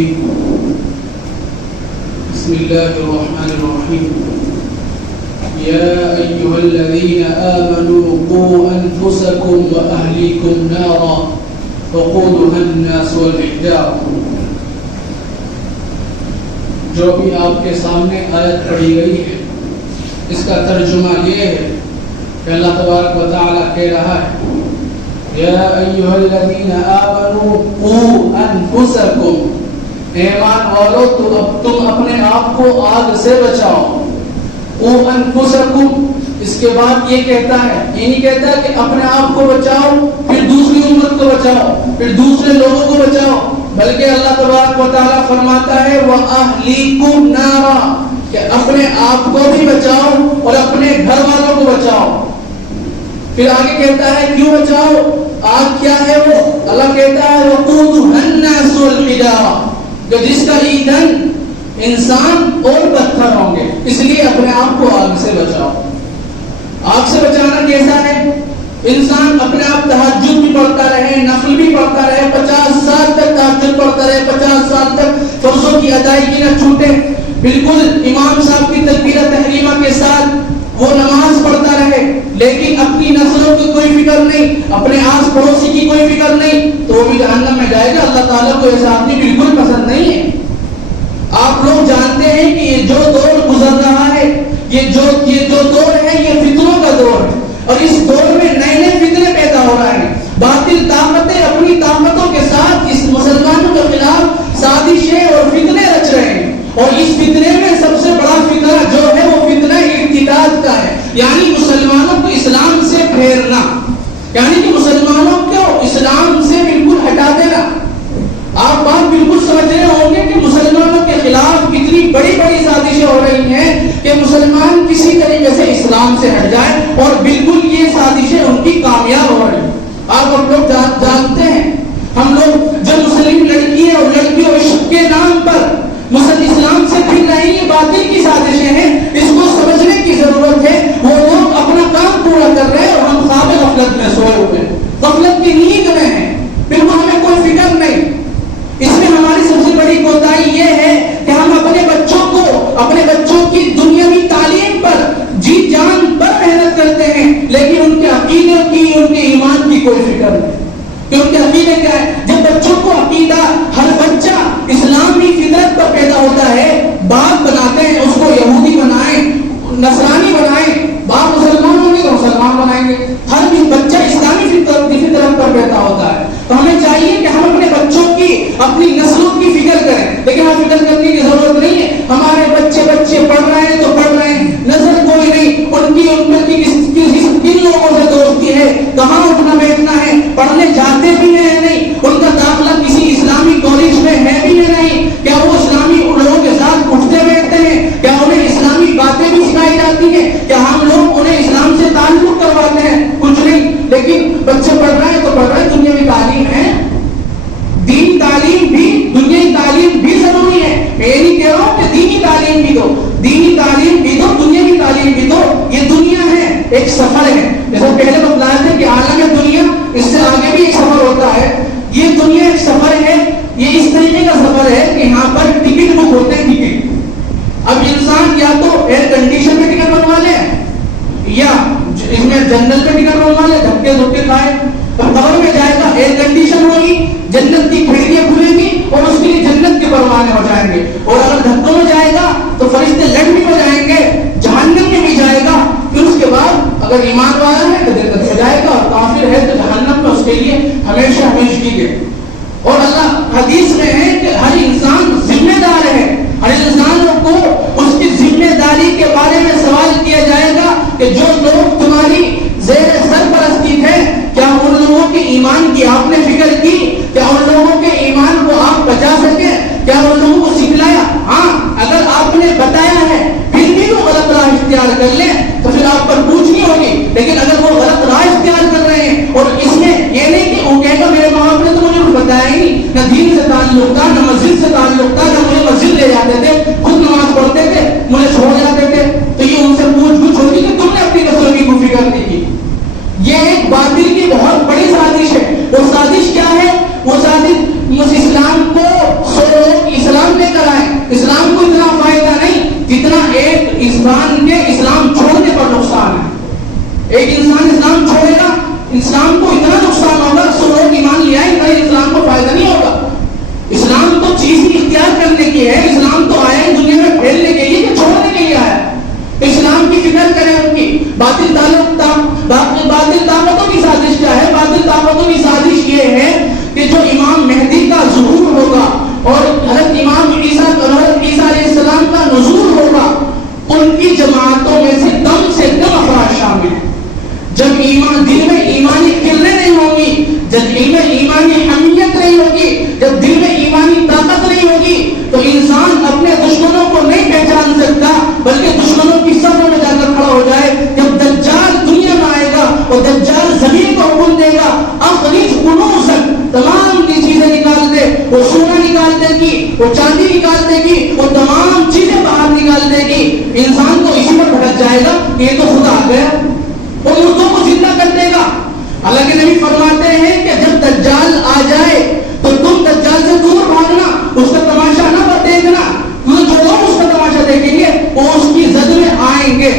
الرجيم بسم الله الرحمن الرحيم يا أيها الذين آمنوا قوا أنفسكم وأهليكم نارا وقودها الناس والحجارة. جو بھی آپ کے سامنے آیت پڑھی گئی ہے اس کا ترجمہ یہ ہے کہ اللہ تبارک و تعالیٰ کہہ رہا ہے یا ایھا الذین آمنوا قوا انفسکم، ایمان والو تم اپنے آپ کو آگ سے بچاؤ. قوا انفسکم، اس کے بعد یہ کہتا ہے، یہ نہیں کہتا کہ اپنے آپ کو بچاؤ پھر دوسری امت کو بچاؤ پھر دوسرے لوگوں کو بچاؤ، بلکہ اللہ تبارک و تعالیٰ فرماتا ہے وَأَهْلِيكُمْ نَارًا، کہ اپنے آپ کو بھی بچاؤ اور اپنے گھر والوں کو بچاؤ. پھر آگے کہتا ہے کیوں بچاؤ، آگ کیا ہے وہ؟ اللہ کہتا ہے وَقُودُهَا النَّاسُ وَالْحِجَارَةُ، کہ جس کا ایندھن انسان اور پتھر ہوں گے، اس لیے اپنے آپ کو آگ سے بچاؤ. آگ سے بچانا کیسا ہے؟ انسان اپنے آپ تہجد بھی پڑھتا رہے، نفل بھی پڑھتا رہے، 50 سال تک تہجد پڑھتا رہے، 50 سال تک فرضوں کی ادائیگی نہ چھوٹے، بالکل امام صاحب کی تکبیرہ تحریمہ کے ساتھ وہ نماز پڑھتا رہے، لیکن اپنی نسلوں کی کوئی فکر نہیں، اپنے آس پڑوسی کی کوئی فکر نہیں، تو وہ بھی جہنم میں جائے گا. اللہ تعالیٰ کو ایسا آدمی بالکل پسند نہیں ہے. آپ لوگ جانتے ہیں کہ یہ جو دور گزر رہا ہے، یہ جو دور ہے یہ فتنوں کا دور ہے، اور اس دور میں نئے نئے فتنے پیدا ہو رہے ہیں. باطل طاقتیں اپنی طاقتوں کے ساتھ اس مسلمانوں کے خلاف سازشیں اور فتنے رچ رہے ہیں، اور اس فتنے میں سب سے بڑا فتنہ جو ہے وہ فتنہ ارتداد کا ہے، یعنی مسلمانوں کو اسلام سے پھیرنا، یعنی کہ مسلمانوں کو اسلام سے بالکل ہٹا دینا. آپ بات بالکل سمجھ رہے ہوں گے کہ مسلمانوں کے خلاف کتنی بڑی بڑی سازشیں ہو رہی ہیں کہ مسلمان کسی طریقے سے اسلام سے ہٹ جائے، اور بالکل یہ سازشیں ان کی کامیاب ہو رہی ہیں. آپ لوگ جانتے ہیں، ہم لوگ جو مسلم لڑکیاں اور لڑکیوں عشق کے نام پر اسلام سے پھر رہی ہیں، باطل کی سازشیں ہیں. اس کو سمجھنے کی ضرورت ہے. وہ لوگ اپنا کام پورا کر رہے ہیں اور ہم خواب غفلت میں سوئے ہوئے ہیں، غفلت کی نیند میں ہیں، بالکل ہمیں کوئی فکر نہیں. اس میں ہماری سب سے بڑی کوتاہی یہ ہے کہ ہم اپنے بچوں کی دنیاوی تعلیم پر جی جان پر محنت کرتے ہیں، لیکن ان کے عقیدے کی، ان کے ایمان کی کوئی فکر نہیں کہ ان کے عقیدے کیا ہے. جب بچوں کو عقیدہ، ہر بچہ اسلامی فطرت پر پیدا ہوتا ہے، باپ بناتے ہیں اس کو یہودی بنائیں، نصرانی بنائیں، باپ مسلمان ہوں گے تو مسلمان بنائیں گے. ہر بھی بچہ اسلامی فطرت پر پیدا ہوتا ہے. تو ہمیں چاہیے کہ ہم اپنے بچوں کی، اپنی نسلوں کی فکر کریں، لیکن ہمیں فکر کرنے کی ضرورت نہیں ہے. ہمارے بچے پڑھ رہے ہیں تو پڑھ رہے ہیں، نظر کوئی نہیں ان کی کن لوگوں سے دوستی ہے، کہاں اٹھنا بیٹھنا ہے، پڑھنے جاتے بھی ہیں نہیں، ان کا داخلہ کسی اسلامی کالج میں ہے بھی نہیں، کیا وہ اسلامی لوگوں کے ساتھ اٹھتے بیٹھتے ہیں، کیا انہیں اسلامی باتیں بھی سکھائی جاتی ہیں، کیا ہم لوگ انہیں اسلام سے تعلق کرواتے ہیں؟ کچھ نہیں. لیکن بچے پڑھ رہے ہیں تو پڑھ رہے ہیں. دنیاوی تعلیم ہے، دینی تعلیم بھی، دنیاوی تعلیم بھی ضروری ہے. میں یہ نہیں کہہ رہا ہوں کہ دینی تعلیم بھی دو، دینی تعلیم بھی دو، دنیاوی تعلیم بھی دو. یہ دنیا ہے، ایک سفر ہے. جیسے پہلے بتلایا تھا کہ عالم دنیا، اس سے آگے بھی ایک سفر ہوتا ہے. یہ دنیا ایک سفر ہے، یہ اس طریقے کا سفر ہے کہ یہاں پر ٹکٹ بک ہوتے ہیں. ٹکٹ اب انسان یا تو ایئر کنڈیشن میں ٹکٹ بنوا لے، یا اس میں جنرل میں ٹکٹ بنوا لے، دھکے دھکے کھائے. قبر میں جائے گا، ایئر کنڈیشن ہوگی، جنت کی کھڑکیاں کھلیں گی اور اس کے لیے جنت کے پروانے ہو جائیں گے. اور اگر دھکوں میں جائے گا تو فرشتے لٹ بھی ہو جائیں گے، جہنم میں بھی جائے گا. پھر اس کے بعد اگر ایمان والا ہے تو جنت میں جائے گا، اور کافر ہے تو جہنم میں اس کے لیے ہمیشہ ہمیشگی کے. اور اللہ حدیث میں ہے کہ ہر انسان ذمہ دار ہے، ہر انسان کو اس کی ذمہ داری کے بارے میں سوال کیا جائے گا کہ جو لوگ تمہاری زیر سرپرستی تھے، کیا ان لوگوں کے ایمان کی آپ نے فکر کی؟ کیا ان لوگوں کے ایمان کو آپ بچا سکے؟ کیا ان لوگوں کو سکھلایا؟ ہاں، اگر آپ نے بتایا ہے پھر بھی وہ غلط راہ اختیار کر لیں تو پھر آپ پر پوچھنی ہوگی. لیکن اگر وہ غلط راہ اختیار کر رہے ہیں، اور اس میں یہ نہیں کہ وہ کہے گا میرے ماں باپ نے تو مجھے کچھ بتایا ہی نہیں، نہ دین سے تعلق تھا، نہ مسجد سے تعلق تھا، نہ مجھے مسجد لے جاتے تھے، خود نماز پڑھتے تھے، مجھے چھوڑ جاتے تھے، تو یہ ان سے پوچھ گچھ ہوگی کہ تم نے اپنی نسلوں کی کوئی فکر نہیں کی. یہ ایک باطل کی بہت بڑی سازش ہے. وہ سازش کیا ہے؟ وہ سازش اسلام کو سو لوگ کر آئے. اسلام کو اتنا فائدہ نہیں جتنا ایک انسان کے اسلام چھوڑنے پر نقصان ہے. ایک انسان اسلام چھوڑے گا, اسلام کو اتنا نقصان ہوگا, سو لوگ ایمان لے آئے نہیں, اسلام کو فائدہ نہیں ہوگا. اسلام تو چیز ہی اختیار کرنے کی ہے, اسلام تو آیا ہے دنیا میں پھیلنے کے لیے کہ چھوڑنے کے لیے آیا ہے. اسلام کی فکر کریں, ان کی باطل طاقتوں کی سازش کیا ہے؟ باطل طاقتوں کی سازش یہ ہے کہ جو امام مہدی کا ظہور ہوگا اور حضرت امام عیسیٰ علیہ السلام کا نزول ہوگا, ان کی جماعتوں میں سے کم افراد شامل ہیں. جب ایمان دل میں ایمانی قلتیں نہیں ہوں گی, جب دل میں ایمانی حمیت نہیں ہوگی, جب دل میں ایمانی طاقت نہیں ہوگی, تو انسان اپنے دشمنوں کو نہیں پہچان سکتا, بلکہ دشمنوں کی صفوں میں جا کر کھڑا ہو جائے. جب دجال دنیا میں آئے گا اور دجال زمین کو حکم دے گا, اخرج کنوزک, تمام کی چیزیں نکال دے, وہ سونا نکال دے گی, وہ چاندی نکال دے گی, وہ تمام چیزیں باہر نکال دے گی. انسان تو اسی پر بھٹک جائے گا, یہ تو خدا آ گیا, وہ مردوں کو زندہ کر دے گا. اللہ کے نبی فرماتے ہیں کہ جب دجال آ جائے تو تم دجال سے دور بھاگنا, اس کا تماشا نہ دیکھنا, کیونکہ جو لوگ اس کا تماشا دیکھیں گے وہ اس کی زد میں آئیں گے.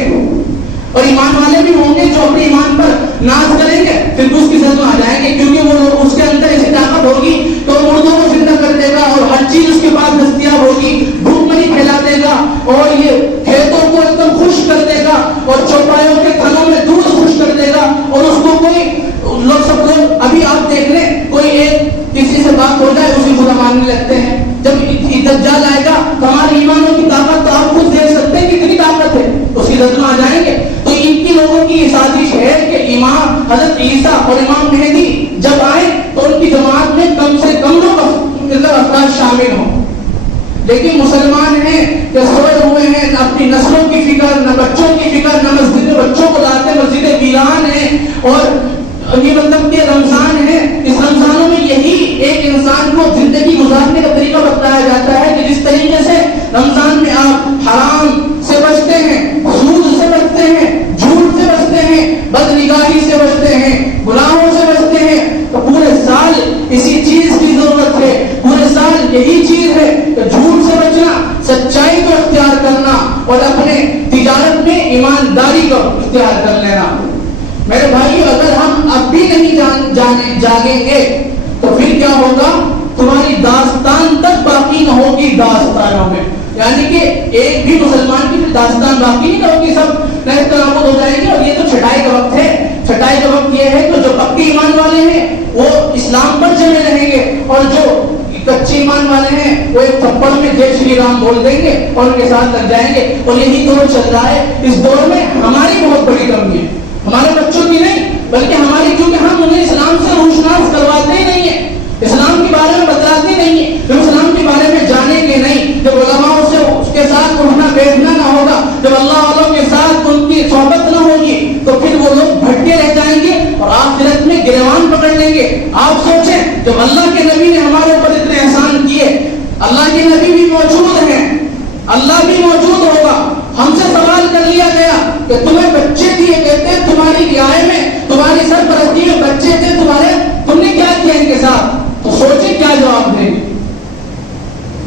اور ایمان والے بھی ہوں گے جو اپنے ایمان پر ناز کریں گے, پھر بھی اس کی زد میں آ جائیں گے, کیونکہ وہ اس کے اندر ایسی طاقت ہوگی تو مردوں کو زندہ کر دے گا, اور ہر چیز اس کے پاس دستیاب ہوگی, بھوک مری پھیلا دے گا, اور یہ کھیتوں کو ایک دم خشک کر دے گا, اور چوپایوں کے تھنوں میں دودھ خشک کر دے گا. اور اس کو کوئی سب لوگ ابھی آپ دیکھ لیں, کوئی ایک کسی سے بات ہو جائے اسی خدا ماننے لگتے ہیں. جب دجال آئے گا تو ہمارے ایمانوں کی طاقت تو آپ خود دیکھ سکتے ہیں کتنی طاقت ہے, اس کی زد میں آ جائیں گے. تو ان کی لوگوں کی سازش ہے کہ امام حضرت عیسیٰ اور امام مہدی جب آئے تو ان کی جماعت میں کم سے کم لوگ افراد شامل ہوں. لیکن مسلمان ہیں کہ سوئے ہوئے ہیں, نہ اپنی نسلوں کی فکر, نہ بچوں کی فکر, نہ مسجد بچوں کو لاتے, مسجد ویران ہیں. اور یہ مطلب کہ رمضان ہے, اس رمضانوں میں یہی ایک انسان کو زندگی گزارنے کا طریقہ بتایا جاتا ہے کہ جس طریقے سے رمضان میں آپ حرام سے بچتے ہیں, سود سے بچتے ہیں, جھوٹ سے بچتے ہیں, بدنگاہی سے بچتے ہیں, گناہوں سے بچتے ہیں, تو پورے سال اسی چیز کی ضرورت ہے. پورے سال یہی چیز ہے کہ جھوٹ سے بچنا, سچائی کو اختیار کرنا, اور اپنے تجارت میں ایمانداری کو اختیار کر لینا. میرے بھائیو, اگر ہم اب بھی نہیں جاگیں گے تو پھر کیا ہوگا؟ تمہاری داستان تک باقی نہ ہوگی داستانوں میں. یعنی کہ ایک بھی مسلمان کی داستان باقی نہیں ہوگی, سب نئے تناقض ہو جائیں گے. اور یہ تو چھٹائی کا وقت ہے. چھٹائی کا وقت یہ ہے کہ جو پکے ایمان والے ہیں وہ اسلام پر جمے رہیں گے, اور جو کچے ایمان والے ہیں وہ ایک تھپڑ میں جے شری رام بول دیں گے اور ان کے ساتھ لگ جائیں گے. اور یہی دور چل رہا ہے. اس دور میں ہماری بہت بڑی کمی ہے, ہمارے بچوں کی نہیں بلکہ ہماری, کیونکہ ہم انہیں اسلام سے روشناس کرواتے ہی نہیں ہیں, اسلام کے بارے میں بتلاتے نہیں ہیں, پھر اسلام کے بارے میں جانیں گے نہیں. جب علماء سے اس کے ساتھ اٹھنا بیٹھنا نہ ہوگا, جب اللہ والوں کے ساتھ ان کی صحبت نہ ہوگی, تو پھر وہ لوگ بھٹکے رہ جائیں گے اور آخرت میں گریوان پکڑ لیں گے. آپ سوچیں, جب اللہ کے نبی نے ہمارے اوپر اتنے احسان کیے, اللہ کے نبی بھی موجود ہیں, اللہ بھی موجود ہوگا, ہم سے سوال کر لیا گیا کہ تمہیں بچے دیے گئے تھے, تمہاری رعایت میں, تمہاری سرپرستی میں بچے تھے تمہارے, تم نے کیا کیا ان کے ساتھ؟ تو سوچیں کیا جواب دیں گے.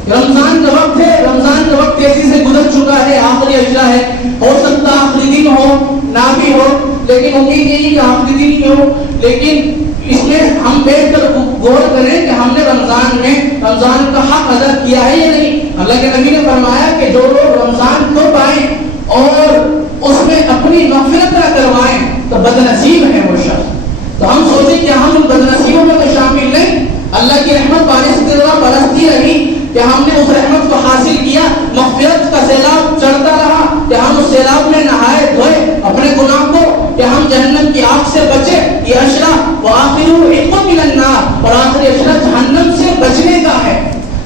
رمضان کا وقت ہے, رمضان کا وقت تیزی سے گزر چکا ہے, آخری اشرا ہے, ہو سکتا آخری دن ہو نہ بھی ہو, لیکن امید یہی کہ آخری دن ہی ہو. لیکن اس میں ہم بیٹھ کر غور کریں کہ ہم نے رمضان میں رمضان کا حق ادا کیا ہے یا نہیں. اللہ کے نبی نے فرمایا کہ جو لوگ رمضان کو پائیں اور اس میں اپنی مغفرت نہ کروائیں تو بدنصیب ہے وہ شخص. تو ہم سوچیں کہ ہم ان بدنصیبوں میں تو شامل نہیں. اللہ کی رحمت برستی رہی کہ ہم نے اس رحمت کو حاصل کیا, مغفرت کا سیلاب چڑھتا رہا کہ ہم اس سیلاب میں نہائے دھوئے اپنے گناہ کو, کہ ہم جہنم کی آگ سے بچے. یہ اشرا وآخر عتق من النار, اور آخری اشرا جہنم سے بچنے کا ہے.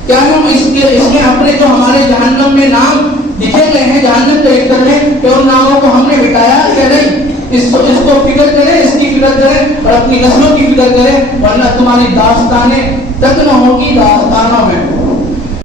کیا ہم اس میں اپنے جو ہمارے جہنم میں نام لکھے گئے ہیں, جہنم کے ایک طرح کہ ان ناموں کو ہم نے مٹایا کہ نہیں؟ اس کو فکر کریں, اس کی فکر کریں اور اپنی نسلوں کی فکر کریں, ورنہ تمہاری داستانیں تک نہ ہوگی داستانوں میں.